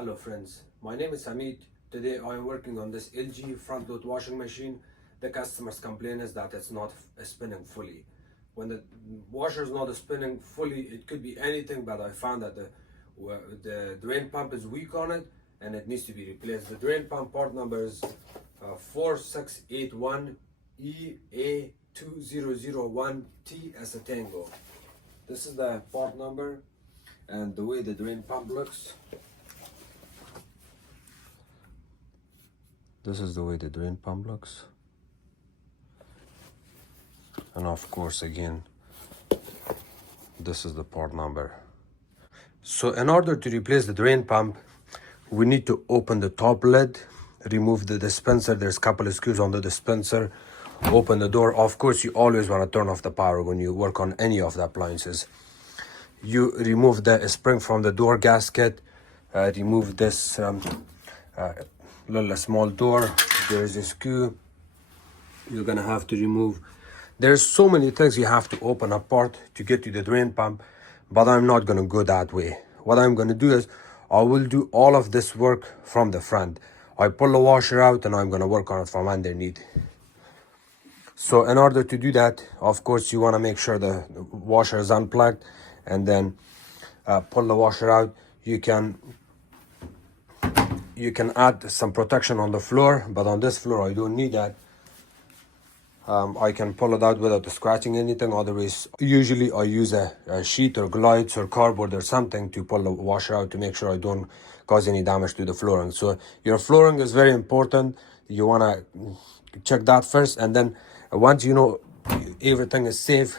Hello friends, my name is Hamid. Today I am working on this LG front load washing machine. The customer's complaint is that it's not spinning fully. When the washer is not spinning fully, it could be anything, but I found that the drain pump is weak on it and it needs to be replaced. The drain pump part number is 4681EA2001T as a tango. This is the part number and the way the drain pump looks. This is the way the drain pump looks. And of course, again, this is the part number. So in order to replace the drain pump, we need to open the top lid, remove the dispenser. There's a couple of screws on the dispenser. Open the door. Of course, you always want to turn off the power when you work on any of the appliances. You remove the spring from the door gasket. Remove this little small door. There's a screw you're gonna have to remove. There's so many things you have to open apart to get to the drain pump, but I'm not gonna go that way. What I'm gonna do is I will do all of this work from the front. I pull the washer out and I'm gonna work on it from underneath. So in order to do that, of course, you want to make sure the washer is unplugged and then pull the washer out. You can add some protection on the floor, but on this floor I don't need that. I can pull it out without scratching anything. Otherwise, usually I use a sheet or glides or cardboard or something to pull the washer out to make sure I don't cause any damage to the flooring. So your flooring is very important. You want to check that first, and then once you know everything is safe,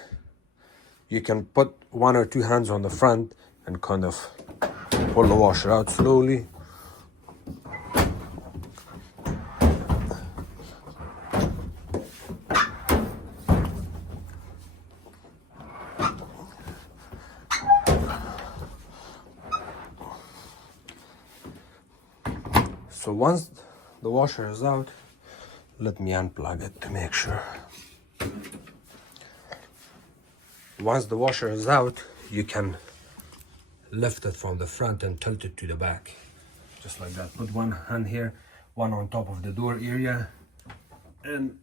you can put one or two hands on the front and kind of pull the washer out slowly. So once the washer is out, let me unplug it to make sure. Once the washer is out, you can lift it from the front and tilt it to the back. Just like that. Put one hand here, one on top of the door area, and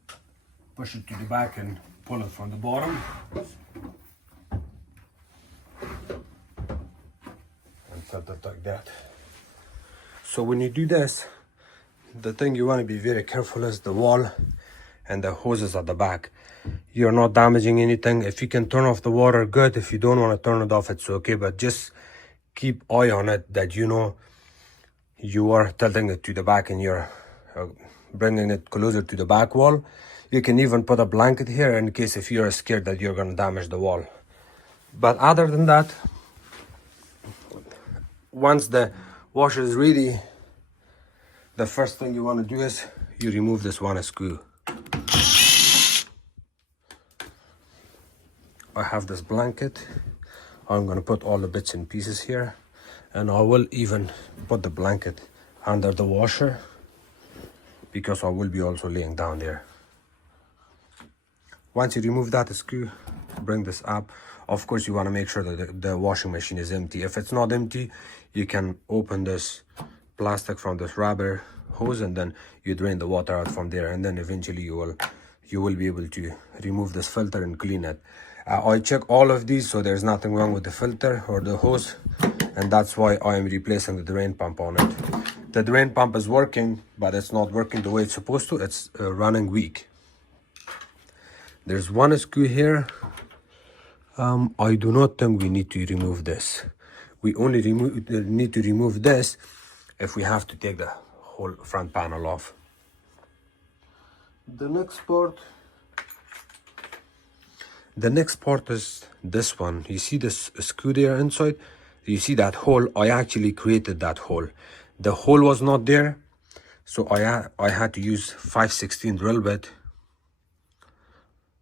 push it to the back and pull it from the bottom. And tilt it like that. So when you do this, the thing you want to be very careful is the wall and the hoses at the back. You're not damaging anything. If you can turn off the water, good. If you don't want to turn it off, it's okay. But just keep eye on it, that you know you are tilting it to the back and you're bringing it closer to the back wall. You can even put a blanket here in case if you're scared that you're going to damage the wall. But other than that, once the washer is ready, the first thing you want to do is you remove this one screw. I have this blanket. I'm going to put all the bits and pieces here, and I will even put the blanket under the washer because I will be also laying down there. Once you remove that screw, bring this up. Of course, you want to make sure that the washing machine is empty. If it's not empty, you can open this plastic from this rubber hose and then you drain the water out from there, and then eventually you will be able to remove this filter and clean it. I check all of these, so there's nothing wrong with the filter or the hose, and that's why I am replacing the drain pump on it. The drain pump is working, but it's not working the way it's supposed to. It's running weak. There's one screw here. I do not think we need to remove this. We only need to remove this if we have to take the whole front panel off. The next part is this one. You see this screw there inside? You see that hole? I actually created that hole. The hole was not there, so I had to use 5/16 drill bit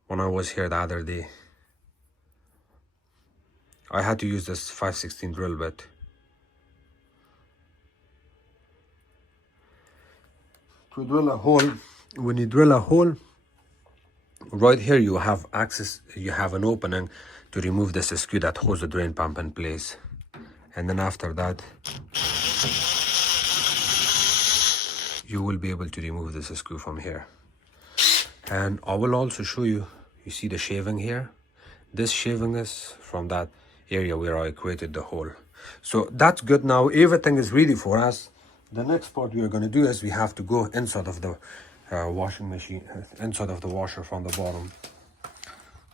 when I was here the other day. I had to use this 5/16 drill bit. To drill a hole, when you drill a hole, right here you have access, you have an opening to remove this screw that holds the drain pump in place. And then after that, you will be able to remove this screw from here. And I will also show you, you see the shaving here? This shaving is from that area where I created the hole. So that's good. Now everything is ready for us. The next part we are going to do is we have to go inside of the washing machine, inside of the washer from the bottom.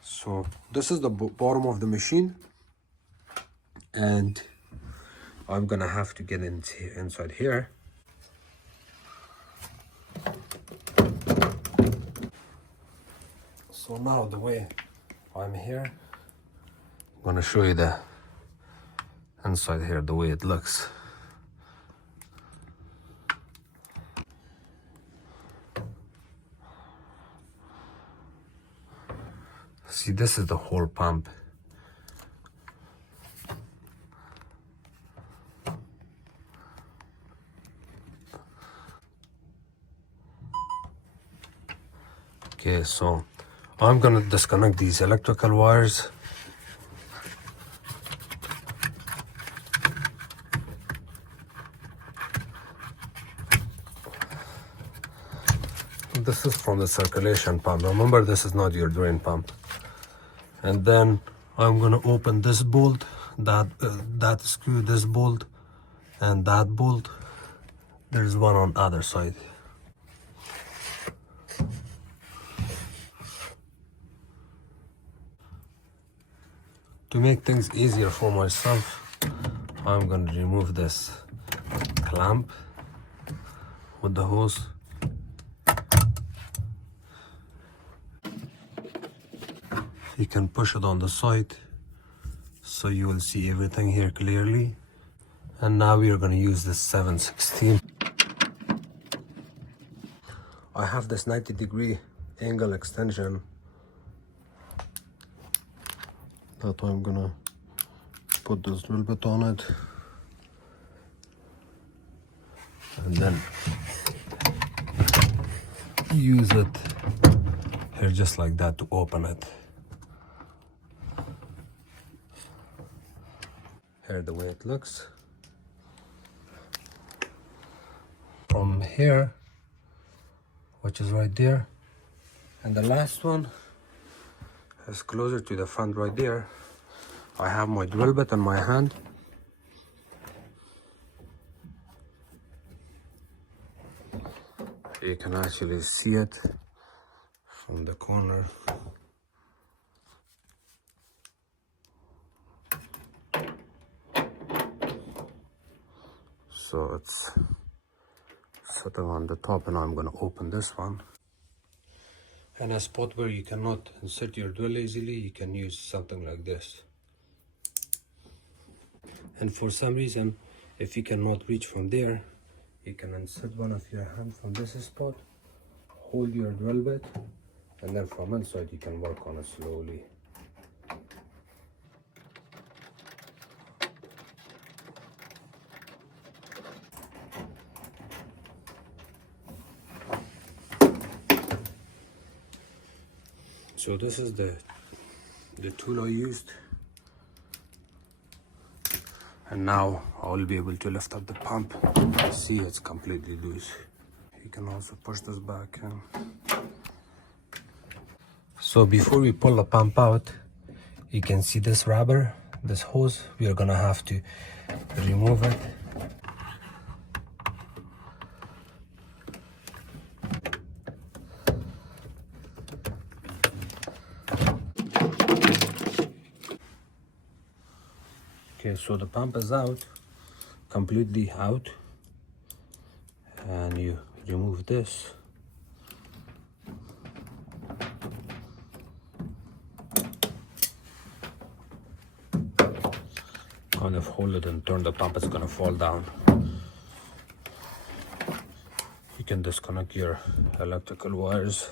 So this is the bottom of the machine, and I'm gonna have to get inside here. So now the way I'm here, I'm gonna show you the inside here, the way it looks. See, this is the whole pump. Okay, so I'm gonna disconnect these electrical wires. This is from the circulation pump. Remember, this is not your drain pump. And then I'm gonna open this bolt, that screw, this bolt, and that bolt. There's one on the other side. To make things easier for myself, I'm gonna remove this clamp with the hose. You can push it on the side so you will see everything here clearly. And now we are going to use this 7/16. I have this 90-degree angle extension that I'm going to put this drill bit on it, and then use it here just like that to open it. Here the way it looks. From here, which is right there, and the last one is closer to the front right there. I have my drill bit in my hand. You can actually see it from the corner. So it's sitting on the top, and I'm going to open this one. And a spot where you cannot insert your drill easily, you can use something like this. And for some reason, if you cannot reach from there, you can insert one of your hands from this spot, hold your drill bit, and then from inside you can work on it slowly. So this is the tool I used, and now I will be able to lift up the pump. See, it's completely loose. You can also push this back in. So before we pull the pump out, you can see this rubber, this hose. We are gonna have to remove it. Okay, so the pump is out, completely out, and you remove this. Kind of hold it and turn the pump, it's gonna fall down. You can disconnect your electrical wires.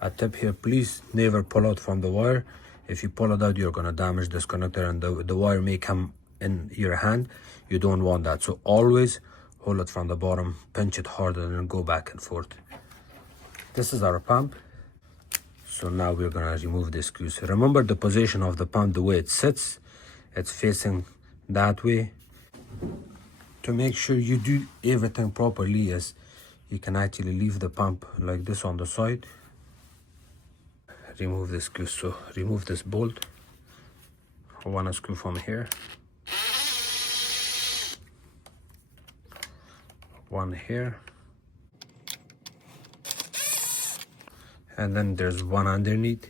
A tip here, please never pull out from the wire. If you pull it out, you're gonna damage this connector, and the wire may come in your hand. You don't want that. So always hold it from the bottom, pinch it hard, and then go back and forth. This is our pump. So now we're gonna remove the screws. Remember the position of the pump, the way it sits. It's facing that way. To make sure you do everything properly is you can actually leave the pump like this on the side. Remove the screw. So remove this bolt, one screw from here, one here, and then there's one underneath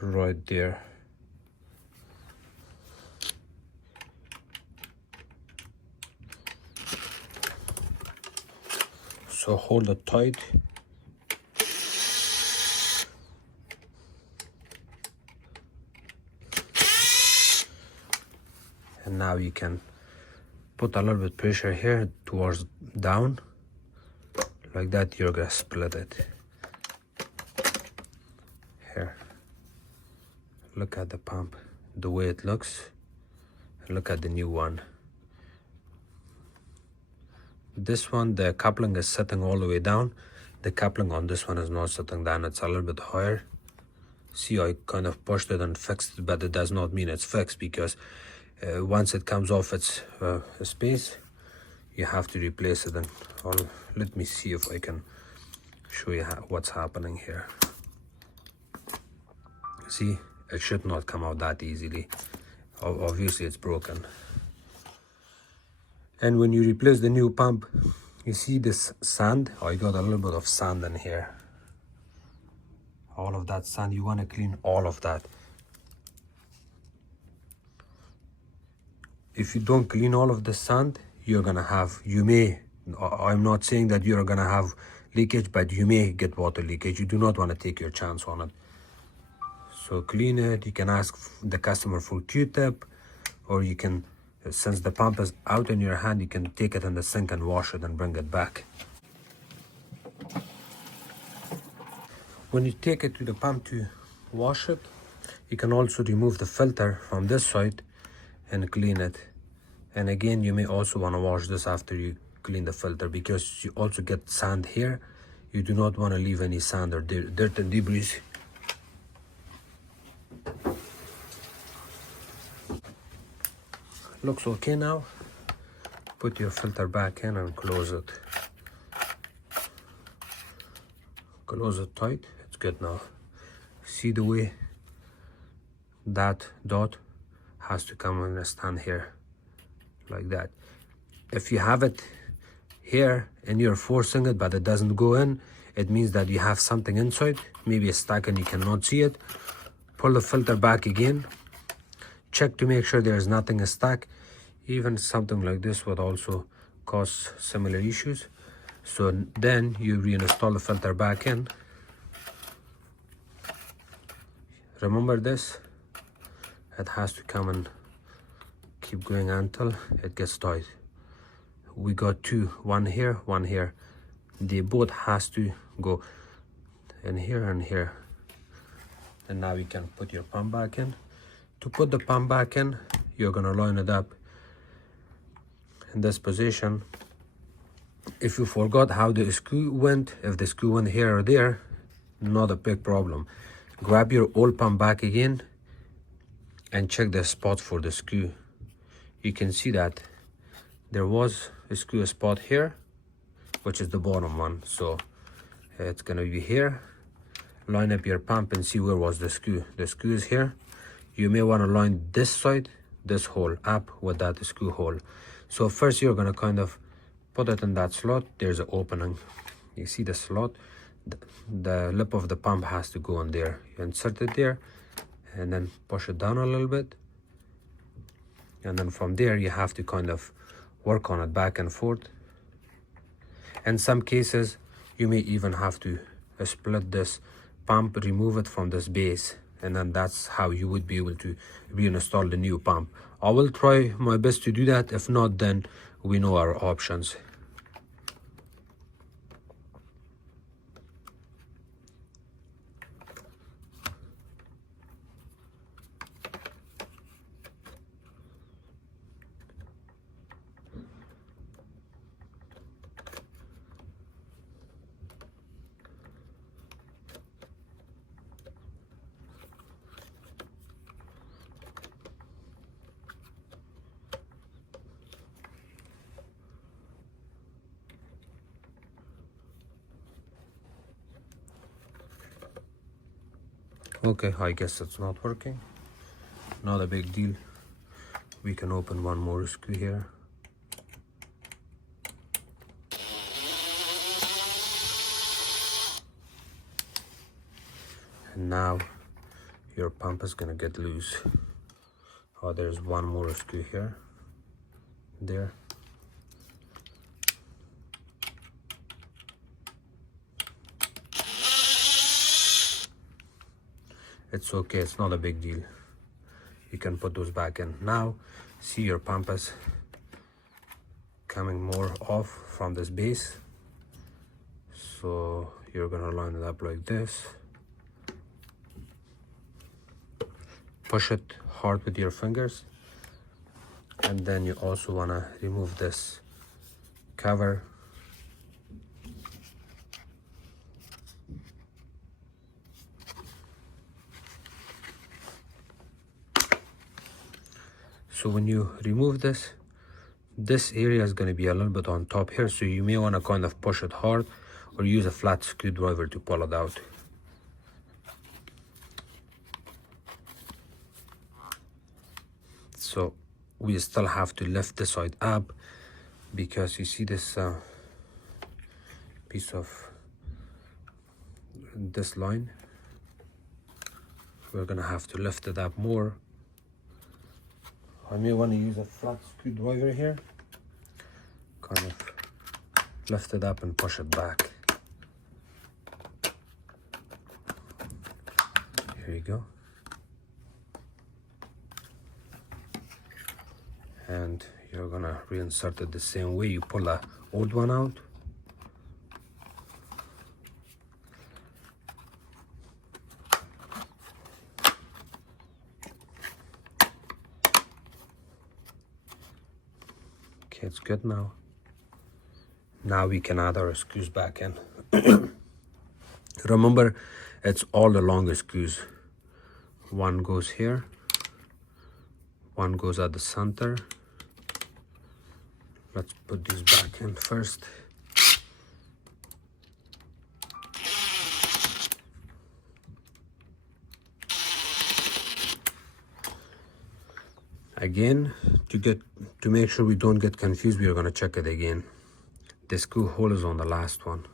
right there. So hold it tight. And now you can put a little bit pressure here towards down. Like that, you're gonna split it. Here. Look at the pump, the way it looks. Look at the new one. This one, the coupling is sitting all the way down. The coupling on this one is not sitting down, it's a little bit higher. See, I kind of pushed it and fixed it, but it does not mean it's fixed, because once it comes off its space, you have to replace it. And let me see if I can show you what's happening here. See, it should not come out that easily. Obviously it's broken. And when you replace the new pump, you see this sand. I got a little bit of sand in here. All of that sand, you want to clean all of that. If you don't clean all of the sand, you're gonna have, I'm not saying that you're gonna have leakage, but you may get water leakage. You do not want to take your chance on it. So clean it. You can ask the customer for Q-tip, or you can, since the pump is out in your hand, you can take it in the sink and wash it and bring it back. When you take it to the pump to wash it, you can also remove the filter from this side and clean it. And again, you may also want to wash this after you clean the filter, because you also get sand here. You do not want to leave any sand or dirt and debris. Looks okay now. Put your filter back in and close it. Close it tight. It's good now. See the way that dot has to come and stand here like that. If you have it here and you're forcing it but it doesn't go in, it means that you have something inside, maybe a stuck and you cannot see it. Pull the filter back again. Check to make sure there's nothing stuck. Even something like this would also cause similar issues. So then you reinstall the filter back in. Remember this, it has to come and keep going until it gets tight. We got two, one here, one here. They both has to go in here and here. And now you can put your pump back in. To put the pump back in, you're gonna line it up in this position. If you forgot how the screw went, if the screw went here or there, not a big problem. Grab your old pump back again and check the spot for the screw. You can see that there was a screw spot here, which is the bottom one. So it's gonna be here. Line up your pump and see where was the screw. The screw is here. You may want to line this side, this hole up with that screw hole. So first you're gonna kind of put it in that slot. There's an opening. You see the slot? The lip of the pump has to go in there. You insert it there and then push it down a little bit. And then from there you have to kind of work on it back and forth. In some cases you may even have to split this pump, remove it from this base, and then that's how you would be able to reinstall the new pump. I will try my best to do that. If not, then we know our options. Okay, I guess it's not working. Not a big deal. We can open one more screw here. And now your pump is gonna get loose. Oh, there's one more screw here. There. It's okay, it's not a big deal. You can put those back in. Now, see your pump is coming more off from this base. So you're gonna line it up like this. Push it hard with your fingers. And then you also wanna remove this cover. So when you remove this area is going to be a little bit on top here, so you may want to kind of push it hard or use a flat screwdriver to pull it out. So we still have to lift this side up because you see this piece of this line. We're going to have to lift it up more. I may want to use a flat screwdriver here, kind of lift it up and push it back. Here you go. And you're gonna reinsert it the same way. You pull the old one out. Okay, it's good now. Now we can add our screws back in. Remember, it's all the longer screws. One goes here, one goes at the center. Let's put these back in first. Again, to make sure we don't get confused, we are going to check it again. The screw hole is on the last one.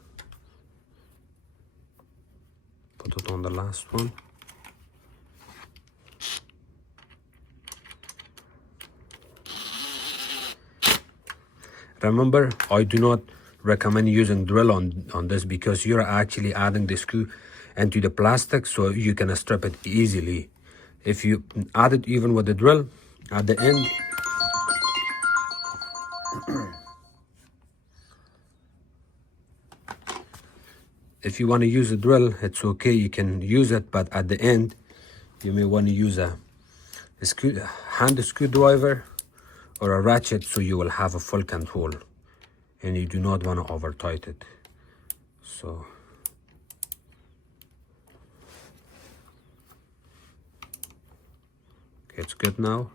Put it on the last one. Remember, I do not recommend using drill on this because you're actually adding the screw into the plastic, so you can strip it easily. If you add it even with the drill, at the end, if you want to use a drill, it's okay, you can use it, but at the end, you may want to use a hand screwdriver or a ratchet so you will have a full control, and you do not want to over tight it. So okay, it's good now.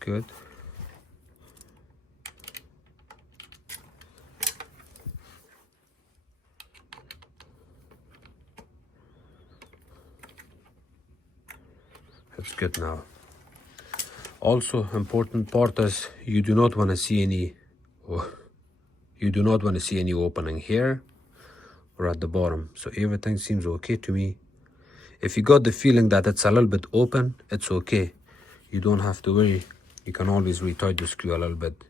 Good. That's good now. Also, important part is you do not want to see any opening here or at the bottom. So everything seems okay to me. If you got the feeling that it's a little bit open, it's okay. You don't have to worry. You can always retighten the screw a little bit.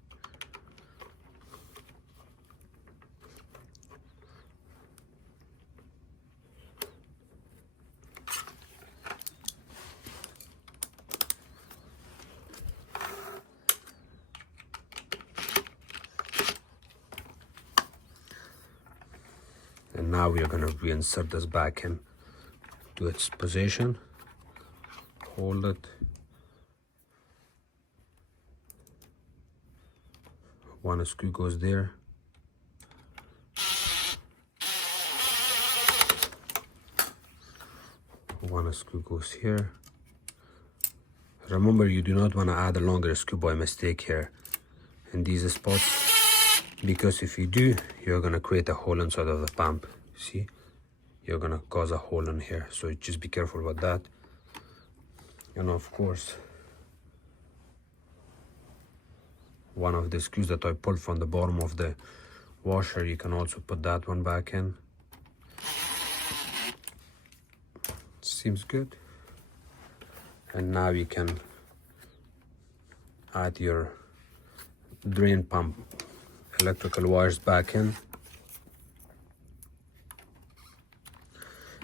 And now we are going to reinsert this back in to its position. Hold it. One screw goes there. One screw goes here. Remember, you do not want to add a longer screw by mistake here in these spots. because if you do, you're gonna create a hole inside of the pump. See, you're gonna cause a hole in here, so just be careful with that. And of course, one of the screws that I pulled from the bottom of the washer, you can also put that one back in. Seems good. And now you can add your drain pump electrical wires back in.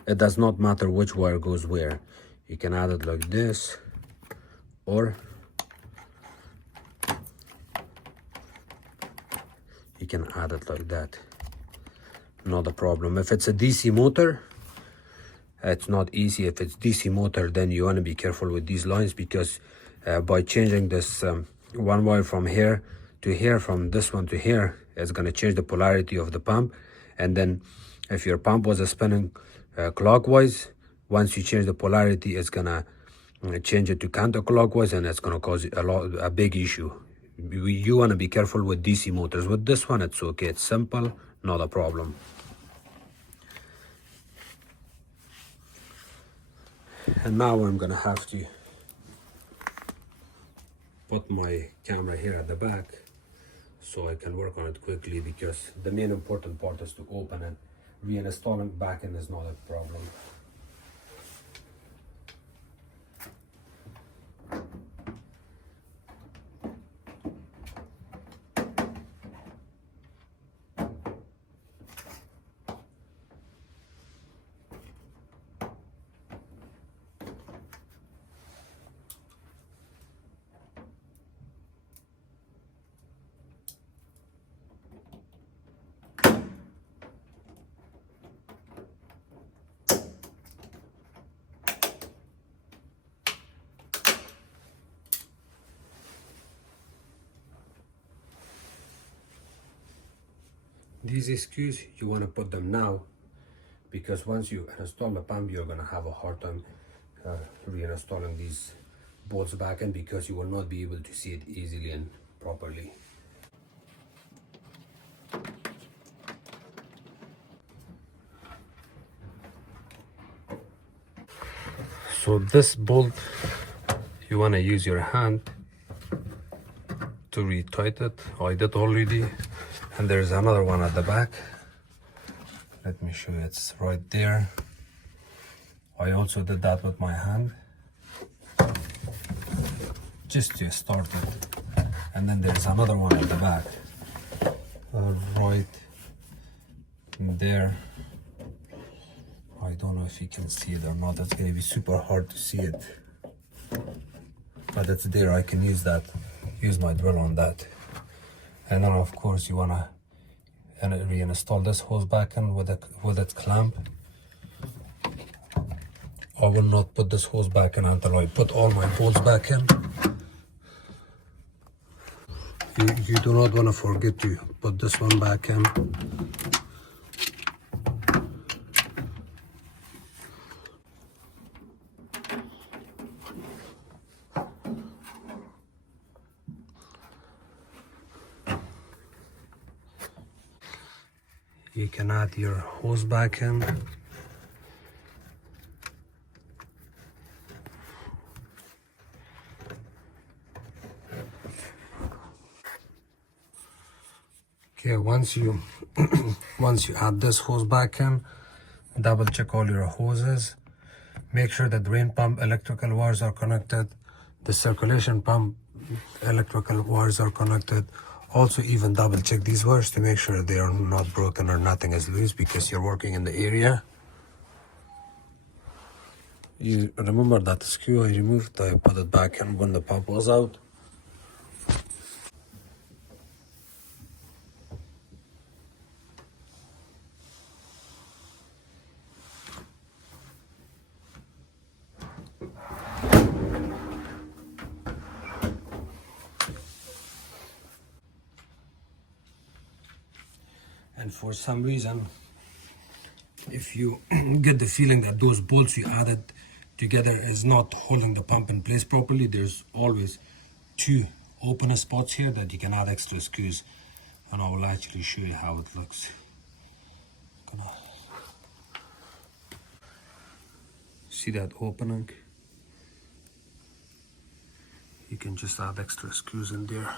It does not matter which wire goes where. You can add it like this, or you can add it like that. Not a problem. If it's a DC motor, it's not easy. If it's DC motor, then you want to be careful with these lines, because by changing this one wire from here to here, from this one to here, it's going to change the polarity of the pump. And then if your pump was spinning clockwise, once you change the polarity, it's going to change it to counterclockwise, and it's going to cause a big issue. You want to be careful with DC motors. With this one, it's okay. It's simple, not a problem. And now I'm gonna have to put my camera here at the back so I can work on it quickly, because the main important part is to open it. Reinstalling back in is not a problem. These screws, you want to put them now, because once you install the pump, you're going to have a hard time reinstalling these bolts back in, because you will not be able to see it easily and properly. So this bolt, you want to use your hand to retighten it. I did already. And there's another one at the back. Let me show you, it's right there. I also did that with my hand, just to start it. And then there's another one at the back, right there. I don't know if you can see it or not. It's gonna be super hard to see it, but it's there. I can use my drill on that. And then of course you wanna reinstall this hose back in with its clamp. I will not put this hose back in until I put all my bolts back in. You do not want to forget to put this one back in. You can add your hose back in. Okay, once you add this hose back in, double check all your hoses. Make sure the drain pump electrical wires are connected. The circulation pump electrical wires are connected. Also, even double check these wires to make sure they are not broken or nothing is loose, because you're working in the area. You remember that screw I removed? I put it back in when the pump was out. And for some reason, if you get the feeling that those bolts you added together is not holding the pump in place properly, there's always two open spots here that you can add extra screws. and I will actually show you how it looks. See that opening? You can just add extra screws in there.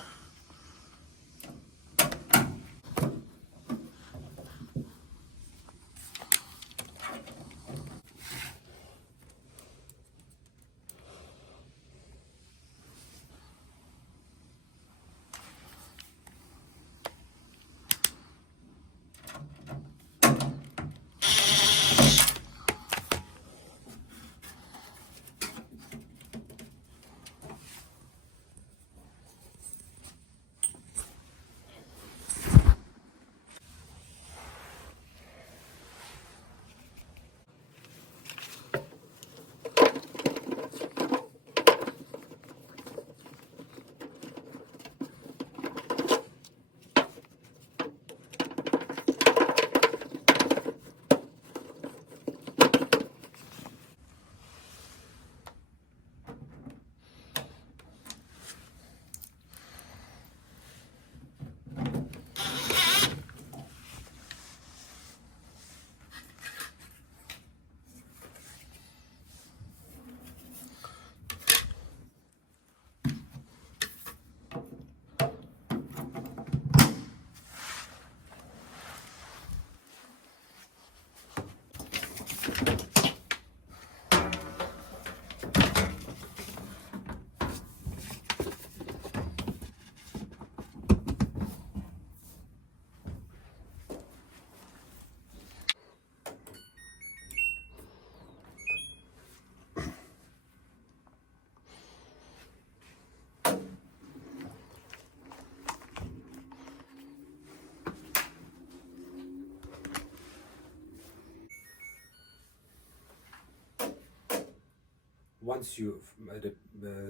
Once you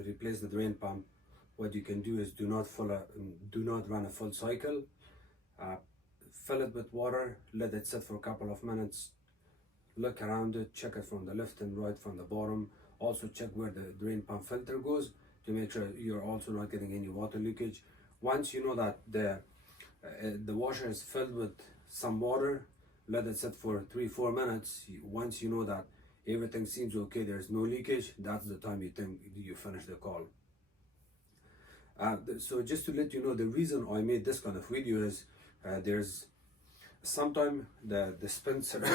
replace the drain pump, what you can do is do not run a full cycle. Fill it with water, let it sit for a couple of minutes, look around it, check it from the left and right, from the bottom. Also check where the drain pump filter goes to make sure you're also not getting any water leakage. Once you know that the washer is filled with some water, let it sit for 3-4 minutes. Once you know that everything seems okay, there's no leakage, that's the time you think you finish the call. So just to let you know, the reason I made this kind of video is there's sometimes the dispenser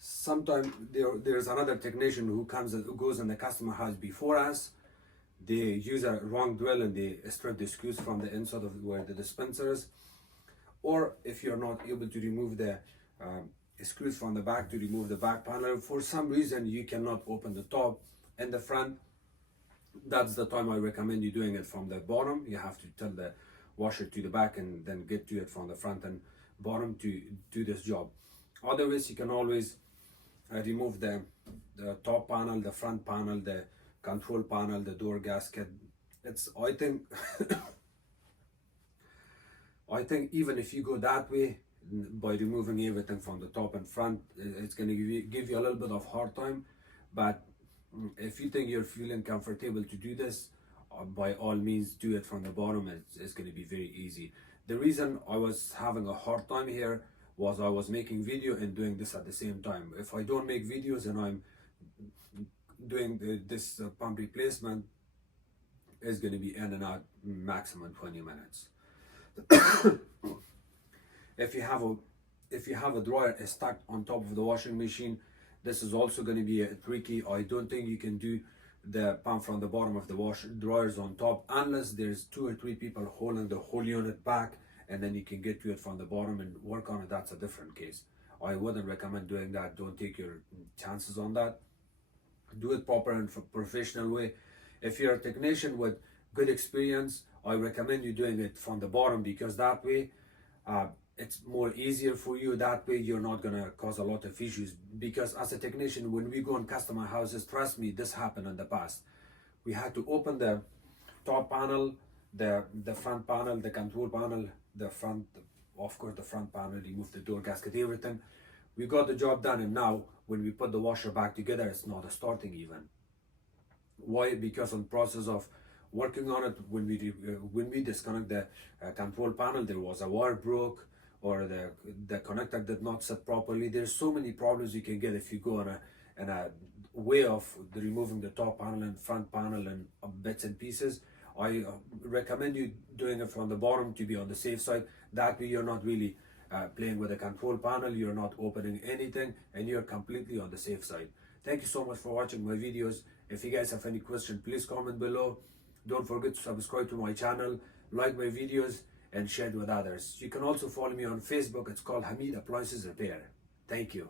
sometimes there's another technician who goes in the customer house before us. They use a wrong drill and they strip the screws from the inside of where the dispenser is. Or if you're not able to remove the screws from the back to remove the back panel, for some reason you cannot open the top and the front, that's the time I recommend you doing it from the bottom. You have to tell the washer to the back and then get to it from the front and bottom to do this job. Otherwise, you can always remove the top panel, the front panel, the control panel, the door gasket. I think I think even if you go that way, by removing everything from the top and front, it's going to give you a little bit of hard time. But if you think you're feeling comfortable to do this, by all means do it from the bottom. It's going to be very easy. The reason I was having a hard time here was I was making video and doing this at the same time. If I don't make videos and I'm doing this pump replacement, it's going to be in and out maximum 20 minutes. If you have a dryer stuck on top of the washing machine, this is also going to be tricky. I don't think you can do the pump from the bottom of the dryers on top unless there's 2 or 3 people holding the whole unit back, and then you can get to it from the bottom and work on it. That's a different case. I wouldn't recommend doing that. Don't take your chances on that. Do it proper and professional way. If you're a technician with good experience, I recommend you doing it from the bottom, because that way it's more easier for you. That way you're not gonna cause a lot of issues, because as a technician, when we go in customer houses, trust me, this happened in the past. We had to open the top panel, the front panel, the control panel, the front, of course the front panel, remove the door gasket, everything. We got the job done, and now when we put the washer back together, it's not starting even. Why? Because in the process of working on it, when we disconnect the control panel, there was a wire broke, or the connector did not set properly. There's so many problems you can get if you go on a way of removing the top panel and front panel and bits and pieces. I recommend you doing it from the bottom to be on the safe side. That way you're not really playing with the control panel, you're not opening anything, and you're completely on the safe side. Thank you so much for watching my videos. If you guys have any question, please comment below. Don't forget to subscribe to my channel, like my videos, and share it with others. You can also follow me on Facebook. It's called Hamid Appliances Repair. Thank you.